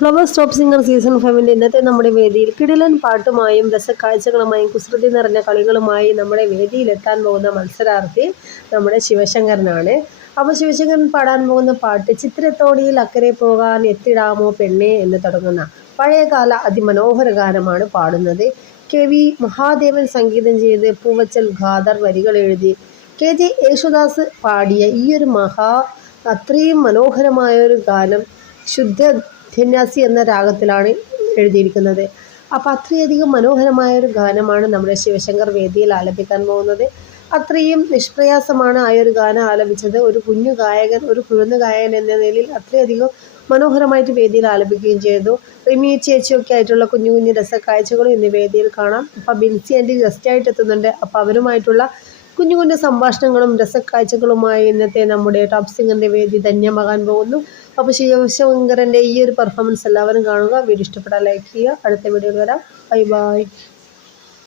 Flowers top singer season 5 ഇന്നത്തെ നമ്മുടെ വേദിയിൽ കിടിലൻ പാട്ടുമായും രസക്കാഴ്ചകളുമായും കുസൃതി നിറഞ്ഞ കളികളുമായി നമ്മുടെ വേദിയിലെത്താൻ പോകുന്ന മത്സരാർത്ഥി നമ്മുടെ ശിവശങ്കരനാണ്. അപ്പോൾ ശിവശങ്കരൻ പാടാൻ പോകുന്ന പാട്ട് ചിത്രത്തോണിയിൽ അക്കരെ പോകാൻ എത്തിടാമോ പെണ്ണേ എന്ന് തുടങ്ങുന്ന പഴയകാല അതിമനോഹര ഗാനമാണ് പാടുന്നത്. കെ.വി. മഹാദേവൻ സംഗീതം ചെയ്ത് പൂവച്ചൽ ഖാദർ വരികൾ എഴുതി കെ.ജെ. യേശുദാസ് പാടിയ ഈയൊരു അത്രയും മനോഹരമായൊരു ഗാനം ശുദ്ധ ധന്യാസി എന്ന രാഗത്തിലാണ് എഴുതിയിരിക്കുന്നത്. അപ്പോൾ അത്രയധികം മനോഹരമായൊരു ഗാനമാണ് നമ്മുടെ ശിവശങ്കർ വേദിയിൽ ആലപിക്കാൻ പോകുന്നത്. അത്രയും നിഷ്പ്രയാസമാണ് ആ ഒരു ഗാനം ആലപിച്ചത്. ഒരു കുഞ്ഞു ഗായകൻ, ഒരു കുഴന്നു ഗായകൻ എന്ന നിലയിൽ അത്രയധികം മനോഹരമായിട്ട് വേദിയിൽ ആലപിക്കുകയും ചെയ്തു. റിമി ചേച്ചിയൊക്കെ ആയിട്ടുള്ള കുഞ്ഞു കുഞ്ഞു രസക്കാഴ്ചകളും ഇന്ന് വേദിയിൽ കാണാം. അപ്പോൾ ബിൻസി ആൻറ്റി ഗസ്റ്റായിട്ട് എത്തുന്നുണ്ട്. അപ്പോൾ അവരുമായിട്ടുള്ള കുഞ്ഞു കുഞ്ഞു സംഭാഷണങ്ങളും രസക്കാഴ്ചകളുമായി ഇന്നത്തെ നമ്മുടെ ടോപ്പ് സിംഗറിൻ്റെ വേദി ധന്യമാകാൻ പോകുന്നു. അപ്പോൾ ശിവശങ്കരൻ്റെ ഈ ഒരു പെർഫോമൻസ് എല്ലാവരും കാണുക. വീഡിയോ ഇഷ്ടപ്പെട്ടാൽ ലൈക്ക് ചെയ്യുക. അടുത്ത വീഡിയോയിൽ വരാം. Bye bye.